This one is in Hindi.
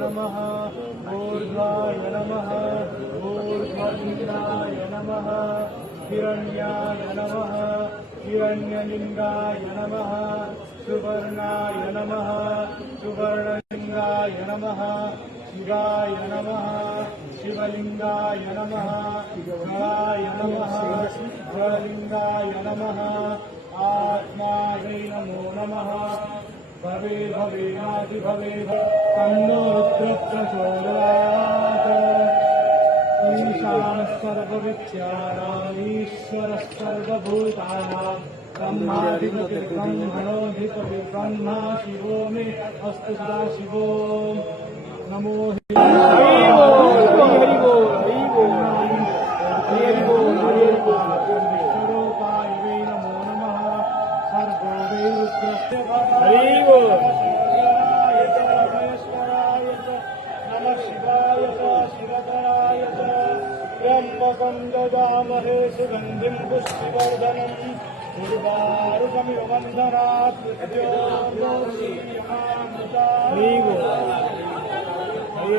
नमः ऊर्ध्वाय नमः ऊर्ध्वलिङ्गाय नमः हिरण्याय नमः हिरण्यलिङ्गाय नमः सुवर्णाय नमः सुवर्णलिङ्गाय नमः शिवाय नमः शिवलिङ्गाय नमः जलाय नमः जललिङ्गाय नमः आत्मायै नमो नमः भवे भवेनाति भवे तन्नो रुद्रप्रचोदयात् ईशानः सर्वविद्यानाम् ईश्वरः सर्वभूतानां ब्रह्माधिपतिर्ब्रह्मणोऽधिपतिः ब्रह्मा शिवो मे अस्तु सदा शिवो नमो स्वरूपाय वै नमो नमः सर्वो वै रुद्रस्य नमः शिवाय च शिवतराय च त्र्यम्बकं ददामहे सुगन्धिं पुष्टिवर्धनम् उर्वारुकमिव बन्धनात् मृत्योर्मुक्षीयमामृतात्